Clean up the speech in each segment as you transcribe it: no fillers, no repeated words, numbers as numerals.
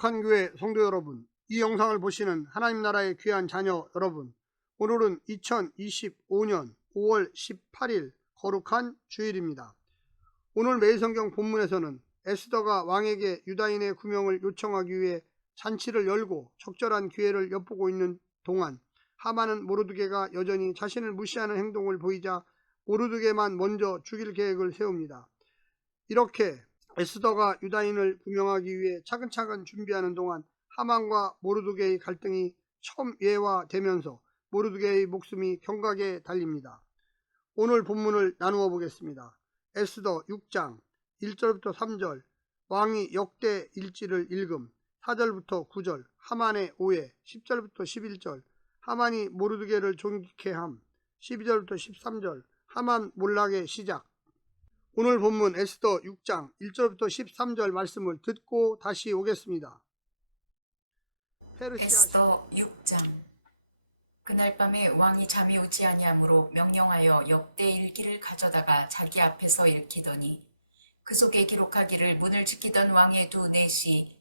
거룩한 교회 성도 여러분, 이 영상을 보시는 하나님 나라의 귀한 자녀 여러분, 오늘은 2025년 5월 18일 거룩한 주일입니다. 오늘 매일성경 본문에서는 에스더가 왕에게 유다인의 구명을 요청하기 위해 잔치를 열고 적절한 기회를 엿보고 있는 동안 하만은 모르드게가 여전히 자신을 무시하는 행동을 보이자 모르드게만 먼저 죽일 계획을 세웁니다. 이렇게 에스더가 유다인을 구명하기 위해 차근차근 준비하는 동안 하만과 모르드게의 갈등이 첨예화되면서 모르드게의 목숨이 경각에 달립니다. 오늘 본문을 나누어 보겠습니다. 에스더 6장 1절부터 3절, 왕이 역대 일지를 읽음, 4절부터 9절, 하만의 오해, 10절부터 11절, 하만이 모르드게를 존귀케 함, 12절부터 13절, 하만 몰락의 시작. 오늘 본문 에스더 6장 1절부터 13절 말씀을 듣고 다시 오겠습니다. 에스더 6장. 그날 밤에 왕이 잠이 오지 아니하므로 명령하여 역대 일기를 가져다가 자기 앞에서 읽히더니 그 속에 기록하기를 문을 지키던 왕의 두 내시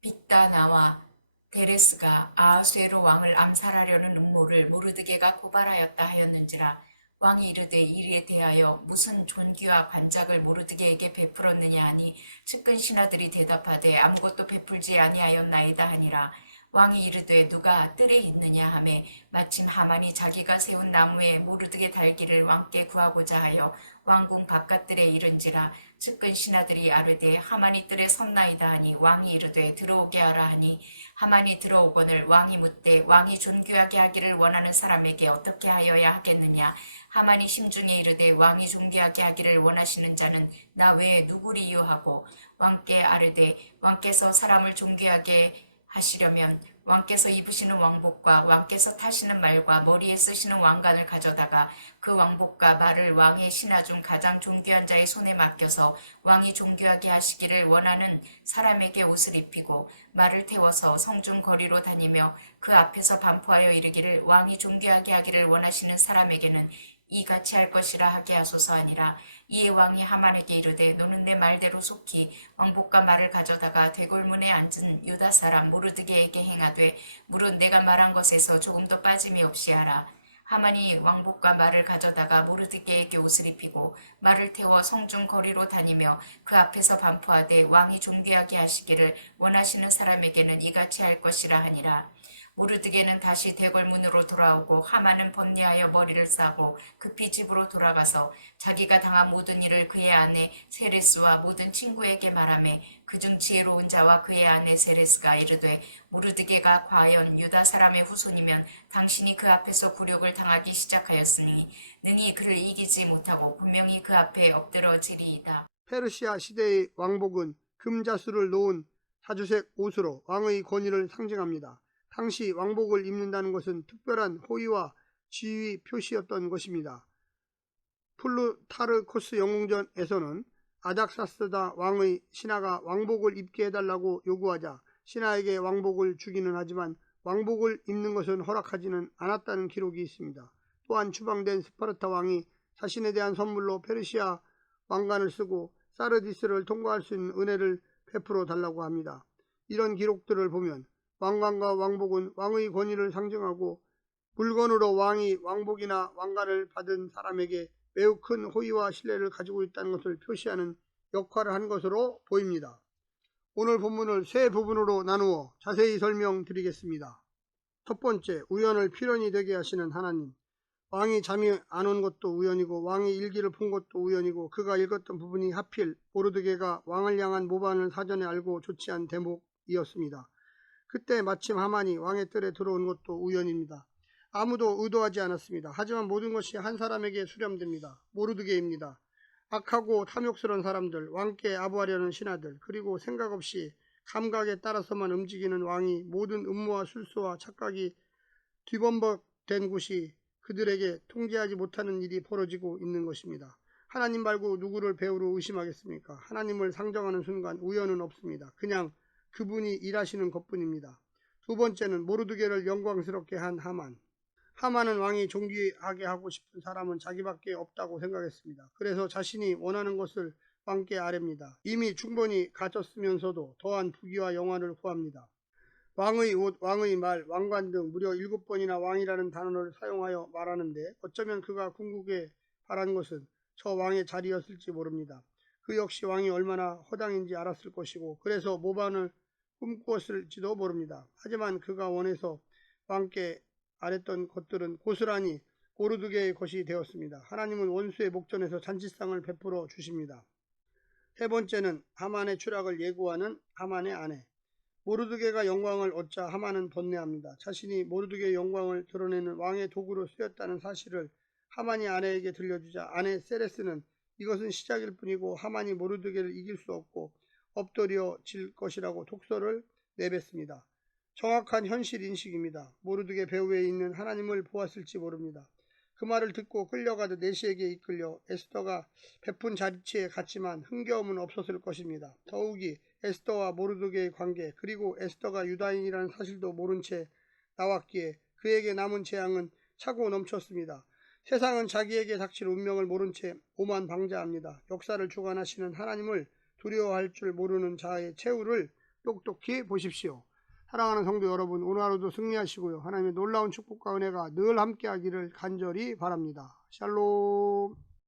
빅다나와 데레스가 아하수에로 왕을 암살하려는 음모를 모르드게가 고발하였다 하였는지라. 왕이 이르되 이에 대하여 무슨 존귀와 반작을 모르드게에게 베풀었느냐 하니 측근 신하들이 대답하되 아무것도 베풀지 아니하였나이다 하니라. 왕이 이르되 누가 뜰에 있느냐 하매 마침 하만이 자기가 세운 나무에 모르드게 달기를 왕께 구하고자 하여 왕궁 바깥뜰에 이른지라. 측근 신하들이 아뢰되 하만이 뜰에 섰나이다 하니 왕이 이르되 들어오게 하라 하니 하만이 들어오거늘 왕이 묻되 왕이 존귀하게 하기를 원하는 사람에게 어떻게 하여야 하겠느냐. 하만이 심중에 이르되 왕이 존귀하게 하기를 원하시는 자는 나 외에 누구리요 하고 왕께 아뢰되 왕께서 사람을 존귀하게 하시려면 왕께서 입으시는 왕복과 왕께서 타시는 말과 머리에 쓰시는 왕관을 가져다가 그 왕복과 말을 왕의 신하 중 가장 존귀한 자의 손에 맡겨서 왕이 존귀하게 하시기를 원하는 사람에게 옷을 입히고 말을 태워서 성중 거리로 다니며 그 앞에서 반포하여 이르기를 왕이 존귀하게 하기를 원하시는 사람에게는 이같이 할 것이라 하게 하소서 하니라. 이에 왕이 하만에게 이르되 너는 내 말대로 속히 왕복과 말을 가져다가 대궐문에 앉은 유다 사람 모르드게에게 행하되 물은 내가 말한 것에서 조금도 빠짐이 없이 하라. 하만이 왕복과 말을 가져다가 모르드게에게 옷을 입히고 말을 태워 성중 거리로 다니며 그 앞에서 반포하되 왕이 존귀하게 하시기를 원하시는 사람에게는 이같이 할 것이라 하니라. 모르드게는 다시 대궐문으로 돌아오고 하만은 번뇌하여 머리를 싸고 급히 집으로 돌아가서 자기가 당한 모든 일을 그의 아내 세레스와 모든 친구에게 말하매 그중 지혜로운 자와 그의 아내 세레스가 이르되 모르드게가 과연 유다 사람의 후손이면 당신이 그 앞에서 굴욕을 당하기 시작하였으니 능히 그를 이기지 못하고 분명히 그 앞에 엎드러지리이다. 페르시아 시대의 왕복은 금자수를 놓은 자주색 옷으로 왕의 권위를 상징합니다. 당시 왕복을 입는다는 것은 특별한 호의와 지위 표시였던 것입니다. 플루타르코스 영웅전에서는 아닥사스다 왕의 신하가 왕복을 입게 해달라고 요구하자 신하에게 왕복을 주기는 하지만 왕복을 입는 것은 허락하지는 않았다는 기록이 있습니다. 또한 추방된 스파르타 왕이 자신에 대한 선물로 페르시아 왕관을 쓰고 사르디스를 통과할 수 있는 은혜를 베풀어 달라고 합니다. 이런 기록들을 보면 왕관과 왕복은 왕의 권위를 상징하고 물건으로 왕이 왕복이나 왕관을 받은 사람에게 매우 큰 호의와 신뢰를 가지고 있다는 것을 표시하는 역할을 한 것으로 보입니다. 오늘 본문을 세 부분으로 나누어 자세히 설명드리겠습니다. 첫 번째, 우연을 필연이 되게 하시는 하나님. 왕이 잠이 안 온 것도 우연이고 왕이 일기를 본 것도 우연이고 그가 읽었던 부분이 하필 모르드게가 왕을 향한 모반을 사전에 알고 조치한 대목이었습니다. 그때 마침 하만이 왕의 뜰에 들어온 것도 우연입니다. 아무도 의도하지 않았습니다. 하지만 모든 것이 한 사람에게 수렴됩니다. 모르드게입니다. 악하고 탐욕스러운 사람들, 왕께 아부하려는 신하들, 그리고 생각 없이 감각에 따라서만 움직이는 왕이 모든 음모와 술수와 착각이 뒤범벅된 곳이 그들에게 통제하지 못하는 일이 벌어지고 있는 것입니다. 하나님 말고 누구를 배우로 의심하겠습니까? 하나님을 상정하는 순간 우연은 없습니다. 그냥 그분이 일하시는 것뿐입니다. 두 번째는 모르드게를 영광스럽게 한 하만. 하만은 왕이 존귀하게 하고 싶은 사람은 자기밖에 없다고 생각했습니다. 그래서 자신이 원하는 것을 왕께 아뢰입니다. 이미 충분히 갖췄으면서도 더한 부귀와 영화를 구합니다. 왕의 옷, 왕의 말, 왕관 등 무려 7번이나 왕이라는 단어를 사용하여 말하는데 어쩌면 그가 궁극에 바란 것은 저 왕의 자리였을지 모릅니다. 그 역시 왕이 얼마나 허당인지 알았을 것이고 그래서 모반을 꿈꾸었을지도 모릅니다. 하지만 그가 원해서 왕께 아랬던 것들은 고스란히 모르드게의 것이 되었습니다. 하나님은 원수의 목전에서 잔치상을 베풀어 주십니다. 세 번째는 하만의 추락을 예고하는 하만의 아내. 모르드게가 영광을 얻자 하만은 번뇌합니다. 자신이 모르드게의 영광을 드러내는 왕의 도구로 쓰였다는 사실을 하만이 아내에게 들려주자 아내 세레스는 이것은 시작일 뿐이고 하만이 모르드게를 이길 수 없고 엎드려질 것이라고 독서를 내뱉습니다. 정확한 현실 인식입니다. 모르드게 배후에 있는 하나님을 보았을지 모릅니다. 그 말을 듣고 끌려가듯 내시에게 이끌려 에스더가 베푼 자리치에 갔지만 흥겨움은 없었을 것입니다. 더욱이 에스더와 모르드게의 관계 그리고 에스더가 유다인이라는 사실도 모른 채 나왔기에 그에게 남은 재앙은 차고 넘쳤습니다. 세상은 자기에게 닥칠 운명을 모른 채 오만방자합니다. 역사를 주관하시는 하나님을 두려워할 줄 모르는 자의 최후를 똑똑히 보십시오. 사랑하는 성도 여러분, 오늘 하루도 승리하시고요. 하나님의 놀라운 축복과 은혜가 늘 함께하기를 간절히 바랍니다. 샬롬.